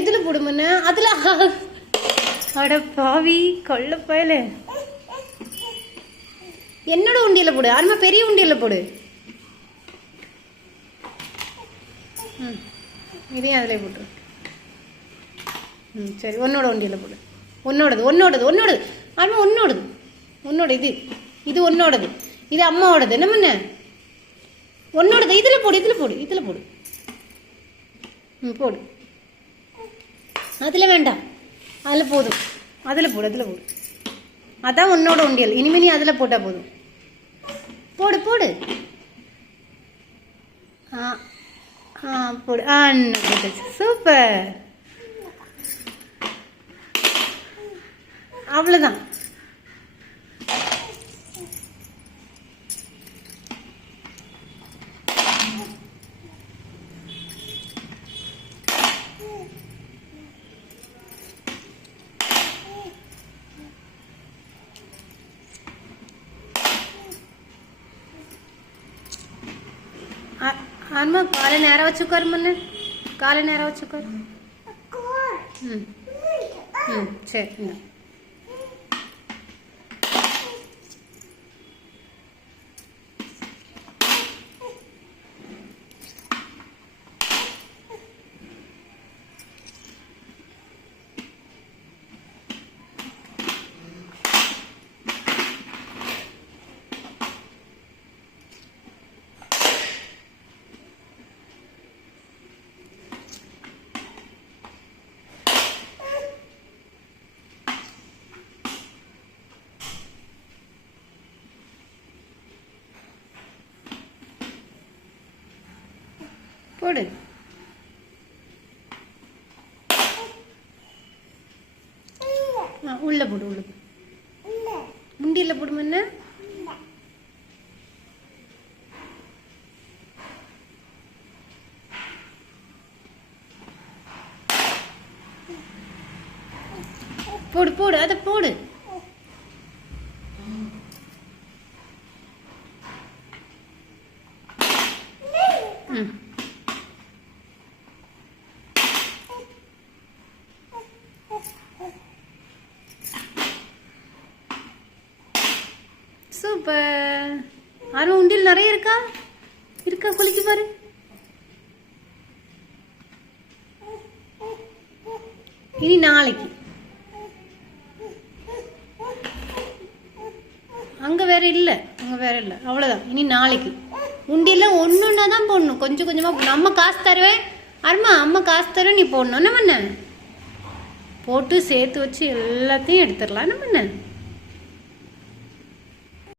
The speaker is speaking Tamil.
இதுல போடுமண்ண அதுல. அட பாவி கொள்ள பயல. என்னோட உண்டியல போடு. அருமா பெரிய உண்டியல போடு. இதையும் அதிலே போட்டு. சரி உன்னோட உண்டியல போடு. உன்னோடது உன்னோடது உன்னோடது அருமா உன்னோடது. உன்னோட இது உன்னோடது. இது அம்மாவோடது. என்ன பண்ண உன்னோடது. இதுல போடு இதுல போடு இதுல போடு. போடு. அதில் வேண்டாம், அதில் போதும். அதில் போடு அதில் போடு. அதான் உன்னோட உண்டியல். இனிமே நீ அதில் போட்டால் போதும். போடு போடு. போடு. சூப்பர். அவ்வளோதான். அம்மா காலை நேரம் வச்சுக்காரு முன்ன. காலை நேரம் வச்சுக்காரு. சரி. போடு. உள்ள போடு உள்ள போடு. முண்டியில போடுமண்ண. போடு போடு அதை போடு. சூப்பர். ஆர்வம் உண்டியல் நிறைய இருக்கா இருக்கா குளிக்க பாரு. இனி நாளைக்கு அங்க வேற இல்ல அவ்வளவுதான். இனி நாளைக்கு உண்டியல்ல ஒன்னொன்னா தான் போடணும். கொஞ்சம் கொஞ்சமா நம்ம காசு தருவேன். அருமா அம்மா காசு தருவேன், நீ போடணும். என்ன பண்ண போட்டு சேர்த்து வச்சு எல்லாத்தையும் எடுத்துடலாம். என்ன பண்ண